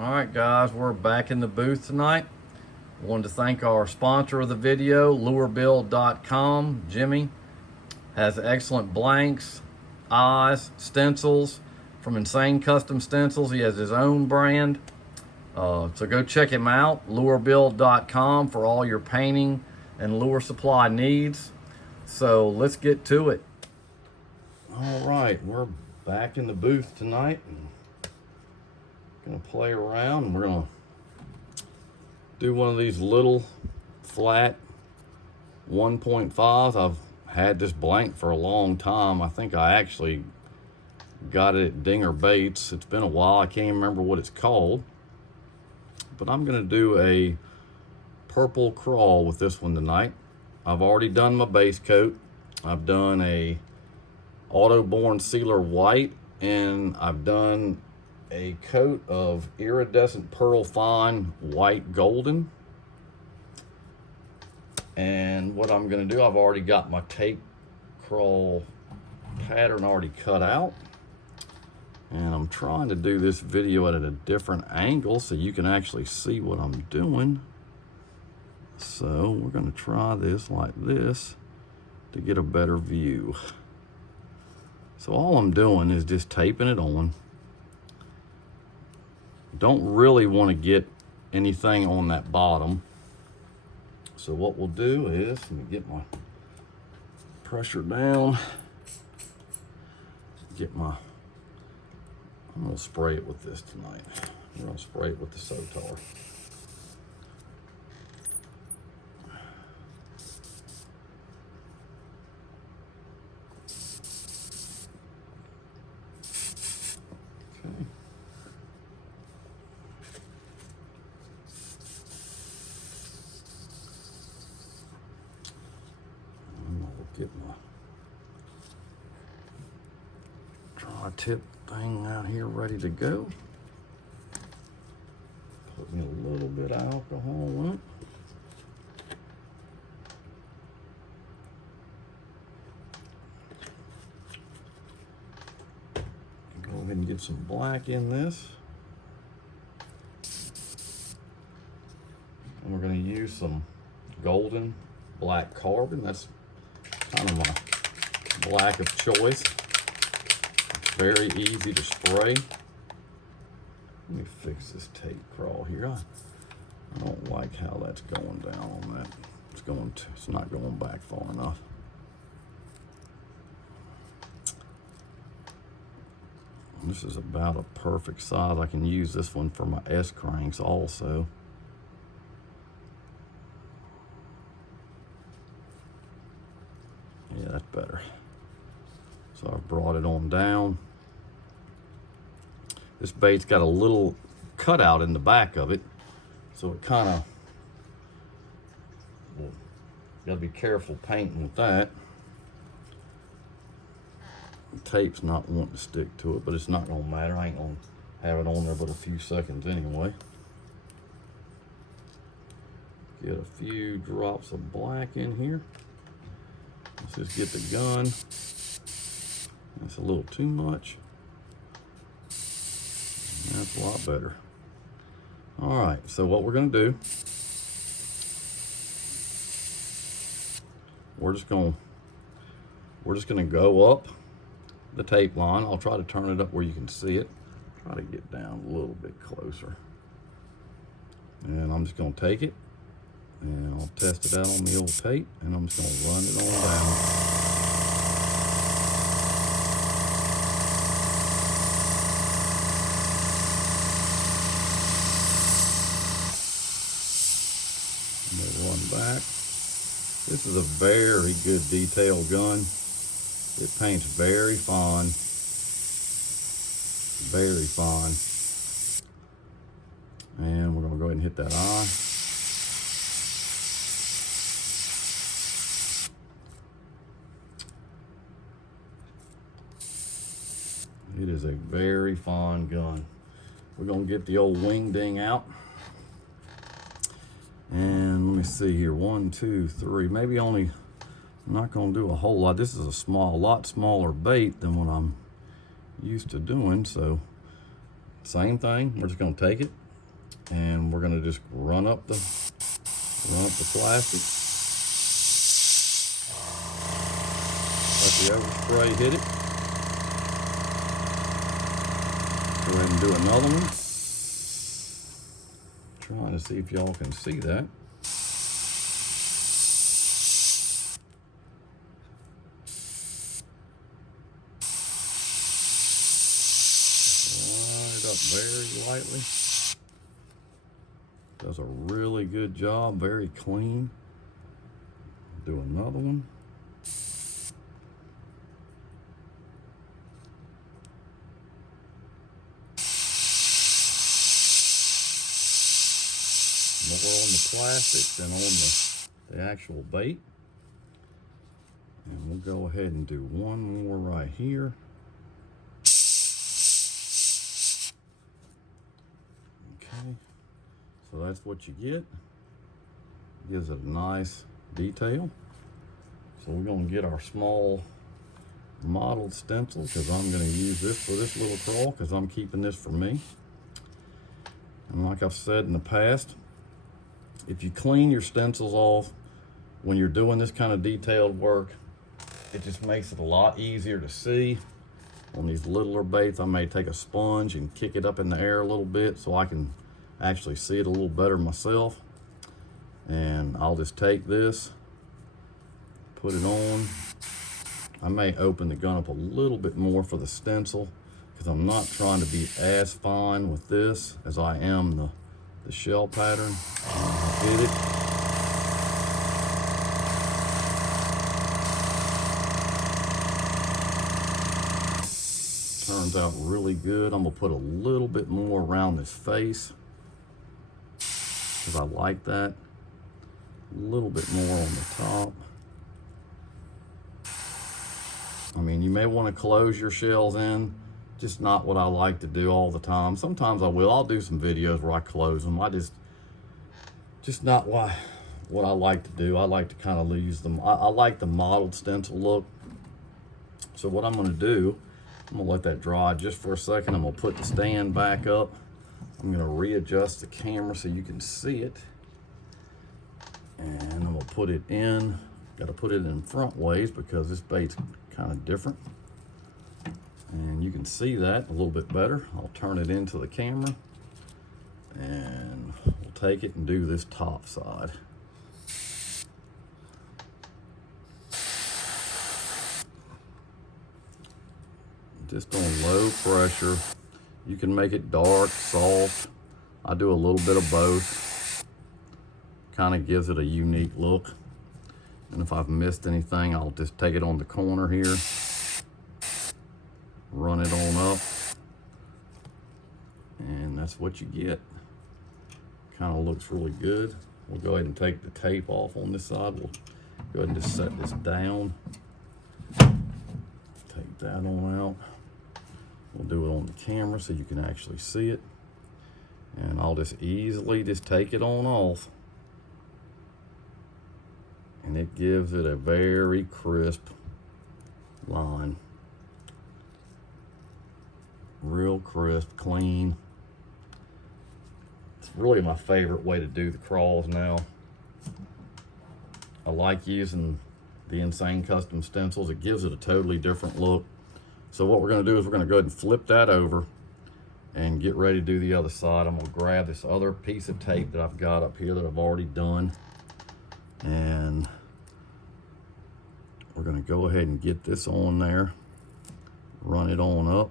All right, guys, we're back in the booth tonight. Wanted to thank our sponsor of the video, lurebuild.com. Jimmy has excellent blanks, eyes, stencils from Insane Custom Stencils. He has his own brand. So go check him out, lurebuild.com, for all your painting and lure supply needs. So let's get to it. All right, we're back in the booth tonight. Gonna play around, and we're gonna do one of these little flat 1.5s. I've had this blank for a long time. I think I actually got it at Dinger Baits. It's been a while. I can't even remember what it's called. But I'm gonna do a purple crawl with this one tonight. I've already done my base coat. I've done a auto-borne sealer white, and I've done a coat of iridescent pearl fine white golden. And what I'm going to do, I've already got my tape crawl pattern already cut out, and I'm trying to do this video at a different angle so you can actually see what I'm doing. So we're going to try this like this to get a better view. So all I'm doing is just taping it on. Don't really want to get anything on that bottom. So what we'll do is, let me get my pressure down. I'm gonna spray it with this tonight. I'm gonna spray it with the Sotar. Okay. Get my tri-tip thing out here ready to go. Put me a little bit of alcohol in it. Go ahead and get some black in this. And we're going to use some golden black carbon. That's kind of my black of choice. It's very easy to spray. Let me fix this tape crawl here. I don't like how that's going down on that. It's not going back far enough. This is about a perfect size. I can use this one for my S cranks also. Yeah, that's better. So I've brought it on down. This bait's got a little cutout in the back of it, so it kind of, well, gotta be careful painting with that. The tape's not wanting to stick to it, but it's not gonna matter. I ain't gonna have it on there but a few seconds anyway. Get a few drops of black in here. Let's just get the gun. That's a little too much. That's a lot better. All right, so what we're gonna do, we're just gonna go up the tape line. I'll try to turn it up where you can see it. Try to get down a little bit closer. And I'm just gonna take it, and I'll test it out on the old tape, and I'm just gonna run it on down. And then run back. This is a very good detail gun. It paints very fine. Very fine. And we're gonna go ahead and hit that eye. It is a very fine gun. We're gonna get the old wing ding out. And let me see here, 1, 2, 3, maybe only, I'm not gonna do a whole lot. This is a lot smaller bait than what I'm used to doing. So same thing, we're just gonna take it, And we're gonna just run up the plastic. Let the overspray hit it. Go ahead and do another one. Trying to see if y'all can see that. Slide up very lightly. Does a really good job, very clean. Do another one. More on the plastic than on the actual bait. And we'll go ahead and do one more right here. Okay, so that's what you get. Gives it a nice detail. So we're gonna get our small mottled stencil, because I'm gonna use this for this little crawl, because I'm keeping this for me. And like I've said in the past, if you clean your stencils off when you're doing this kind of detailed work, it just makes it a lot easier to see. On these littler baits, I may take a sponge and kick it up in the air a little bit so I can actually see it a little better myself. And I'll just take this, put it on. I may open the gun up a little bit more for the stencil, because I'm not trying to be as fine with this as I am the shell pattern. Hit it. Turns out really good. I'm gonna put a little bit more around this face, because I like that. A little bit more on the top. I mean, you may want to close your shells in. Just not what I like to do all the time. Sometimes I will. I'll do some videos where I close them. Just not what I like to do. I like to kind of use them. I like the mottled stencil look. So what I'm going to do, I'm going to let that dry just for a second. I'm going to put the stand back up. I'm going to readjust the camera so you can see it. And I'm going to put it in. Got to put it in front ways because this bait's kind of different. And you can see that a little bit better. I'll turn it into the camera and we'll take it and do this top side. Just on low pressure. You can make it dark, soft. I do a little bit of both. Kind of gives it a unique look. And if I've missed anything, I'll just take it on the corner here. Run it on up, and that's what you get. Kind of looks really good. We'll go ahead and take the tape off on this side. We'll go ahead and just set this down. Take that on out. We'll do it on the camera so you can actually see it. And I'll just easily just take it on off. And it gives it a very crisp line. Real crisp, clean. It's really my favorite way to do the crawls now. I like using the Insane Custom stencils. It gives it a totally different look. So what we're gonna do is we're gonna go ahead and flip that over and get ready to do the other side. I'm gonna grab this other piece of tape that I've got up here that I've already done. And we're gonna go ahead and get this on there. Run it on up.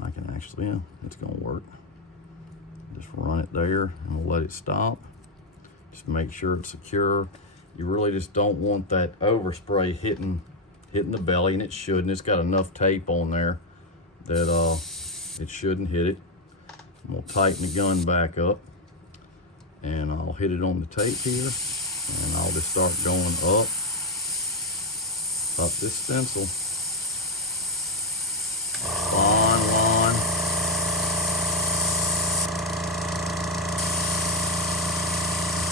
I can actually, yeah, it's gonna work. Just run it there and we'll let it stop. Just make sure it's secure. You really just don't want that overspray hitting the belly, and it shouldn't. It's got enough tape on there that it shouldn't hit it. I'm gonna tighten the gun back up and I'll hit it on the tape here, and I'll just start going up this stencil. Fine line.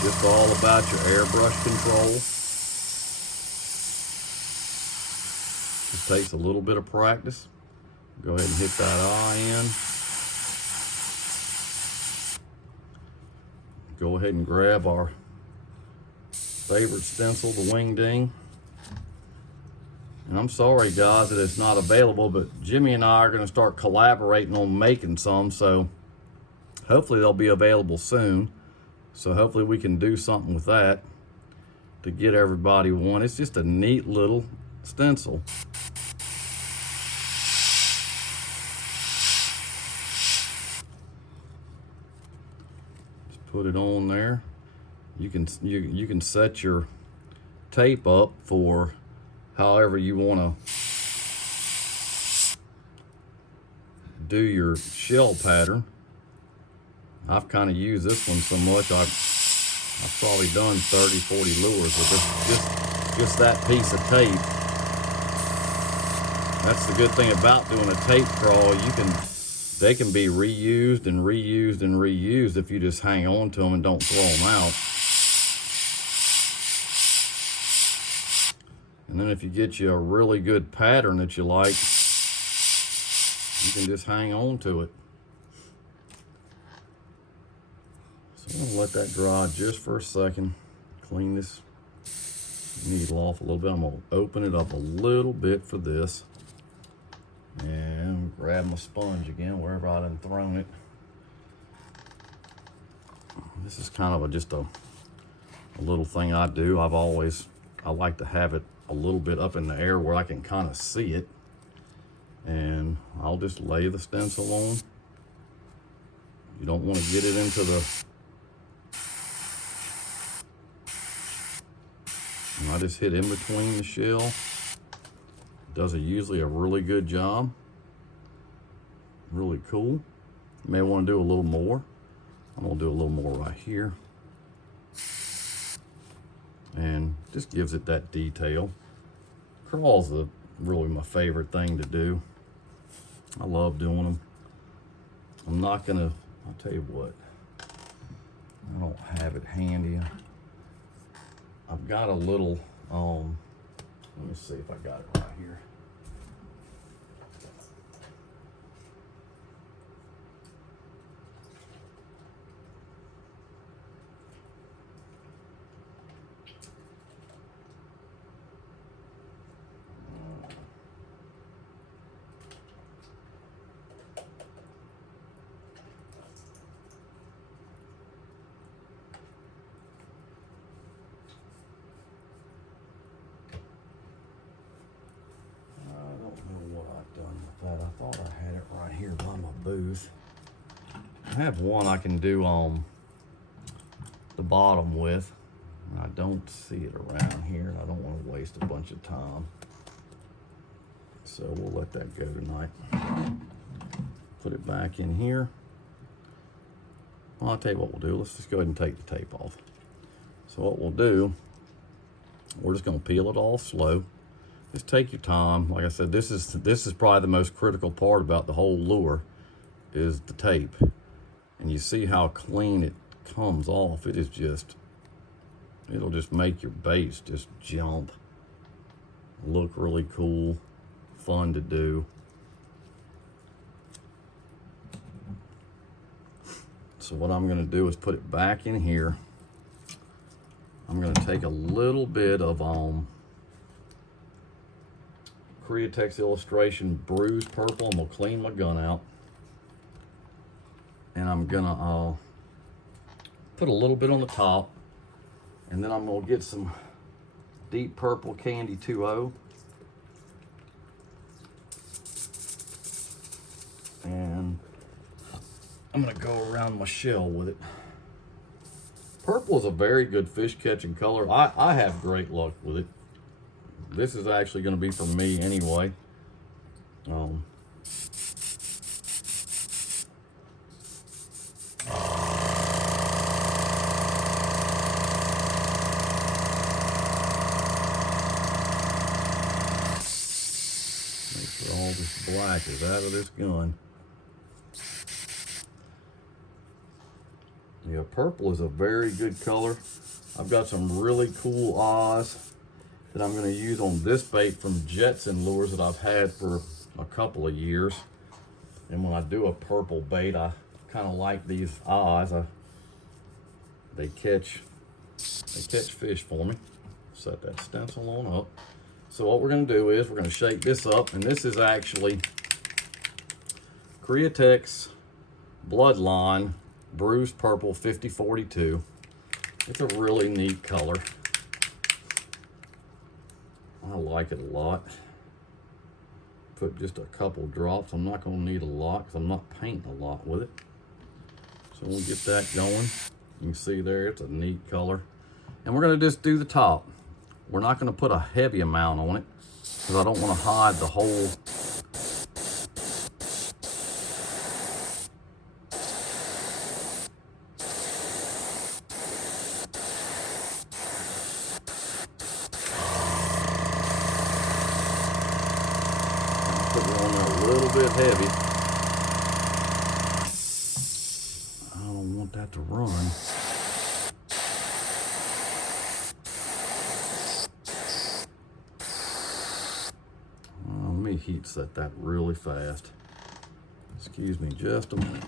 Just all about your airbrush control. Just takes a little bit of practice. Go ahead and hit that eye in. go ahead and grab our favorite stencil, the Wing Ding. And I'm sorry guys that it's not available, but Jimmy and I are going to start collaborating on making some, so hopefully they'll be available soon. So hopefully we can do something with that to get everybody one. It's just a neat little stencil. Just put it on there. You can set your tape up for however you want to do your shell pattern. I've kind of used this one so much, I've probably done 30, 40 lures with just that piece of tape. That's the good thing about doing a tape crawl. They can be reused and reused and reused if you just hang on to them and don't throw them out. And then if you get you a really good pattern that you like, you can just hang on to it. So I'm gonna let that dry just for a second. Clean this needle off a little bit. I'm gonna open it up a little bit for this. And grab my sponge again, wherever I done thrown it. This is kind of just a little thing I do. I like to have it a little bit up in the air where I can kind of see it. And I'll just lay the stencil on. You don't want to get it into the... And I just hit in between the shell. Does usually a really good job. Really cool. You may want to do a little more. I'm gonna do a little more right here. And just gives it that detail. Crawl's really my favorite thing to do. I love doing them. I'm not gonna, I'll tell you what, I don't have it handy. I've got a little, let me see if I got it right here. I thought I had it right here by my booth. I have one I can do the bottom with. I don't see it around here, and I don't want to waste a bunch of time. So we'll let that go tonight. Put it back in here. Well, I'll tell you what we'll do. Let's just go ahead and take the tape off. So what we'll do, we're just going to peel it off slow. Just take your time. Like I said, this is probably the most critical part about the whole lure is the tape. And you see how clean it comes off. It is just, it'll just make your baits just jump. Look really cool, fun to do. So what I'm gonna do is put it back in here. I'm gonna take a little bit of Createx Illustration Bruised Purple, and we'll clean my gun out. And I'm gonna put a little bit on the top, and then I'm gonna get some Deep Purple Candy 2.0. And I'm gonna go around my shell with it. Purple is a very good fish catching color. I have great luck with it. This is actually going to be for me anyway. Make sure all this black is out of this gun. Yeah, purple is a very good color. I've got some really cool eyes that I'm going to use on this bait from Jetson lures that I've had for a couple of years. And when I do a purple bait, I kind of like these eyes. They catch fish for me. Set that stencil on up. So what we're going to do is we're going to shake this up, and this is actually Createx Bloodline Bruised Purple 5042. It's a really neat color. I like it a lot. Put just a couple drops. I'm not going to need a lot because I'm not painting a lot with it. So we'll get that going. You can see there, it's a neat color. And we're going to just do the top. We're not going to put a heavy amount on it because I don't want to hide the whole bit heavy. I don't want that to run. Let me heat set that really fast. Excuse me just a minute.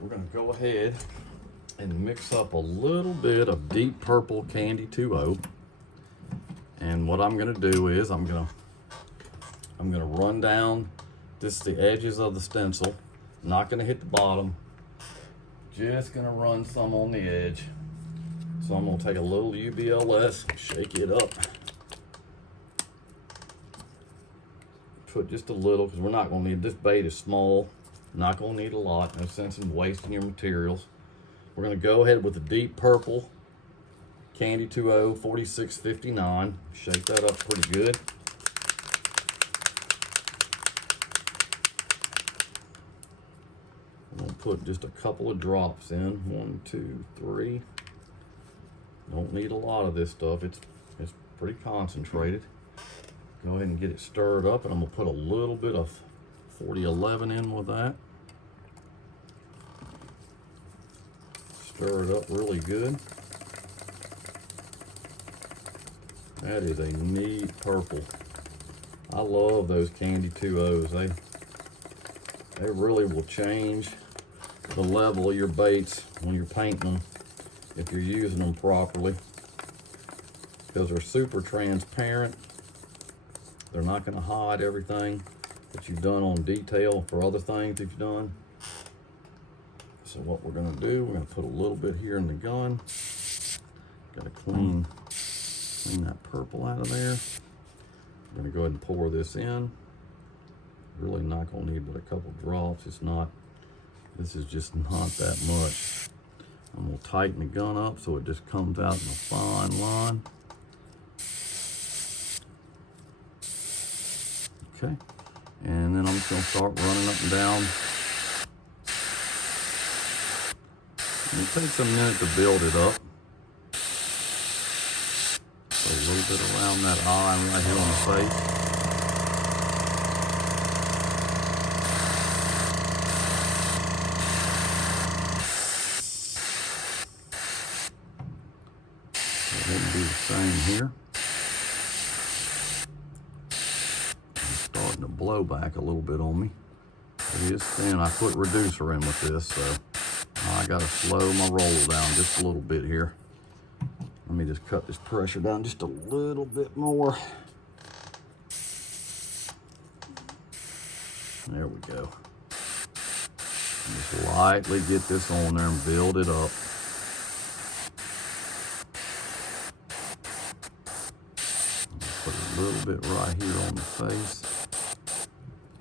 We're going to go ahead and mix up a little bit of deep purple Candy 2.0. And what I'm going to do is I'm going to run down just the edges of the stencil. Not going to hit the bottom. Just going to run some on the edge. So I'm going to take a little UBLS, shake it up. Put just a little because we're not going to need, this bait is small. Not going to need a lot. No sense in wasting your materials. We're going to go ahead with the deep purple Candy 2.0 4659. Shake that up pretty good. I'm going to put just a couple of drops in. 1, 2, 3. Don't need a lot of this stuff. It's pretty concentrated. Go ahead and get it stirred up, and I'm going to put a little bit of 4011 in with that. Stir it up really good. That is a neat purple. I love those Candy 2.0s. They really will change the level of your baits when you're painting them if you're using them properly, because they're super transparent. They're not going to hide everything that you've done on detail for other things that you've done. So what we're going to do, we're going to put a little bit here in the gun. Got to clean that purple out of there. I'm going to go ahead and pour this in. Really not going to need but a couple drops. This is just not that much. I'm going to tighten the gun up so it just comes out in a fine line. Okay. And then I'm just going to start running up and down. And it takes a minute to build it up. So a little bit around that eye right here on the face. Go ahead and do the same here. To blow back a little bit on me. It is thin. I put reducer in with this, so I gotta slow my roll down just a little bit here. Let me just cut this pressure down just a little bit more. There we go. Just lightly get this on there and build it up. Put a little bit right here on the face.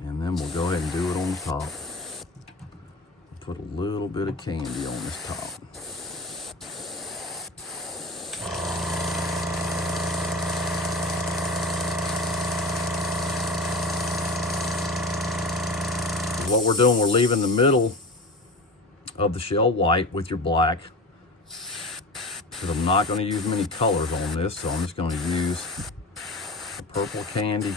And then we'll go ahead and do it on the top. Put a little bit of candy on this top. what we're doing, we're leaving the middle of the shell white with your black, because I'm not going to use many colors on this, so I'm just going to use the purple candy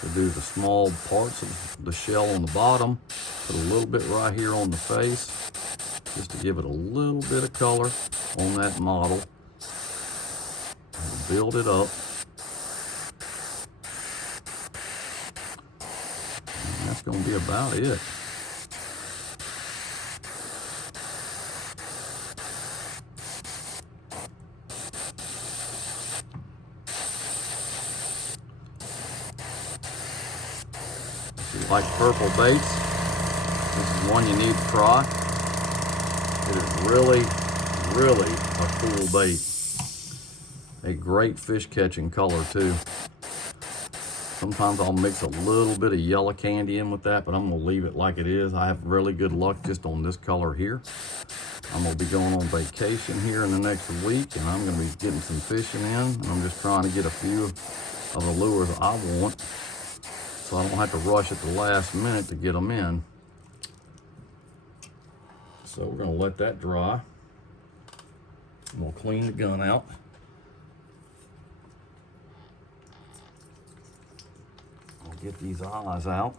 to do the small parts of the shell on the bottom. Put a little bit right here on the face, just to give it a little bit of color on that model. And build it up. And that's going to be about it. If you like purple baits, this is one you need to try. It is really, really a cool bait. A great fish catching color too. Sometimes I'll mix a little bit of yellow candy in with that, but I'm gonna leave it like it is. I have really good luck just on this color here. I'm gonna be going on vacation here in the next week, and I'm gonna be getting some fishing in, and I'm just trying to get a few of the lures I want, so I don't have to rush at the last minute to get them in. So we're gonna let that dry. I'm gonna clean the gun out. I'll get these eyes out.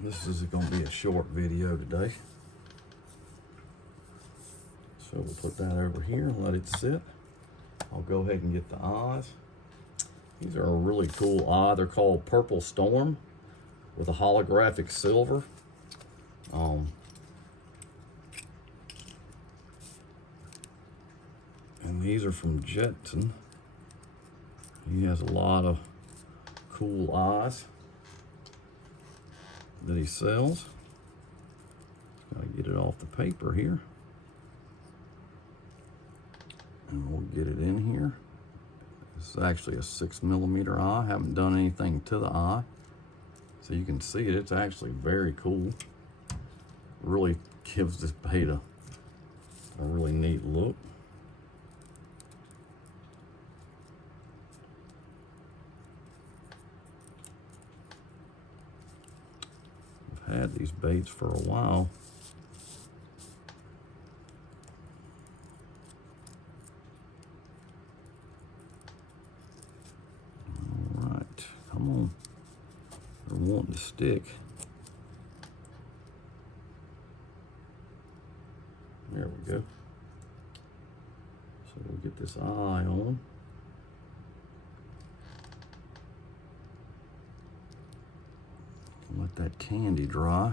This is gonna be a short video today. So we'll put that over here and let it sit. I'll go ahead and get the eyes. These are a really cool eye. They're called Purple Storm with a holographic silver. And these are from Jetson. He has a lot of cool eyes that he sells. Gotta get it off the paper here. And we'll get it in here. This is actually a 6mm eye. I haven't done anything to the eye. So you can see it, it's actually very cool. Really gives this bait a really neat look. I've had these baits for a while. Come on, they're wanting to stick. There we go. So we'll get this eye on. Let that candy dry.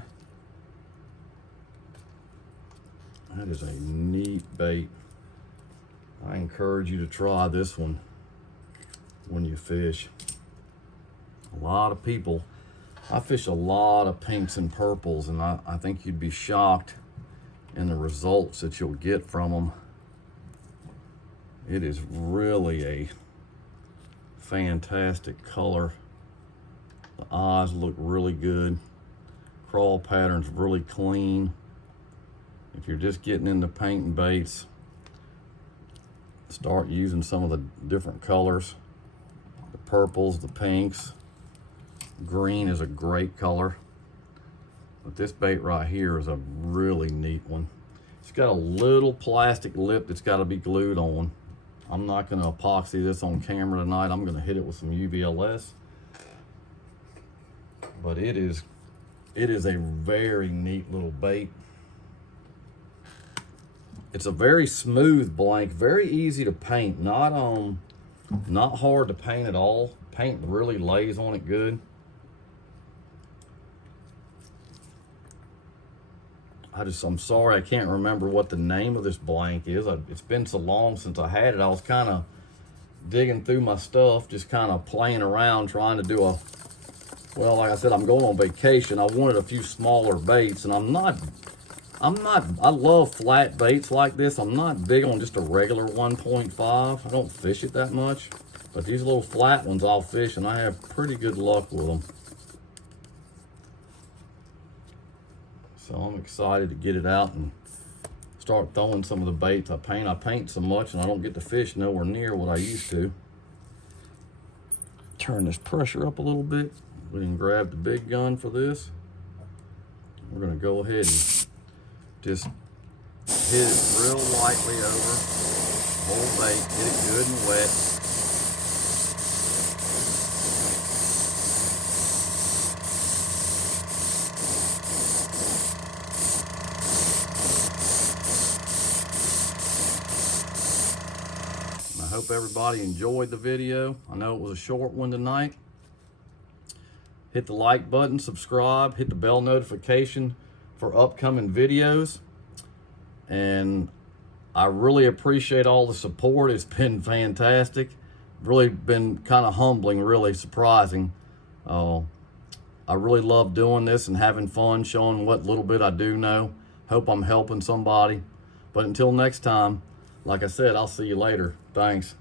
That is a neat bait. I encourage you to try this one when you fish. A lot of people, I fish a lot of pinks and purples, and I think you'd be shocked in the results that you'll get from them. It is really a fantastic color. The eyes look really good. Crawl pattern's really clean. If you're just getting into painting baits, start using some of the different colors. The purples, the pinks. Green is a great color, but this bait right here is a really neat one. It's got a little plastic lip that's got to be glued on. I'm not going to epoxy this on camera tonight. I'm going to hit it with some UVLS, but it is a very neat little bait. It's a very smooth blank, very easy to paint, not hard to paint at all. Paint really lays on it good. I'm sorry, I can't remember what the name of this blank is. It's been so long since I had it. I was kind of digging through my stuff, just kind of playing around, trying to do well, like I said, I'm going on vacation. I wanted a few smaller baits, and I love flat baits like this. I'm not big on just a regular 1.5. I don't fish it that much, but these little flat ones I'll fish, and I have pretty good luck with them. So I'm excited to get it out and start throwing some of the baits I paint. I paint so much and I don't get the fish nowhere near what I used to. Turn this pressure up a little bit. We can grab the big gun for this. We're gonna go ahead and just hit it real lightly over the whole bait, get it good and wet. I hope everybody enjoyed the video. I know it was a short one tonight. Hit the like button, subscribe, hit the bell notification for upcoming videos. And I really appreciate all the support. It's been fantastic. Really been kind of humbling, really surprising. I really love doing this and having fun, showing what little bit I do know. Hope I'm helping somebody. But until next time, like I said, I'll see you later. Thanks.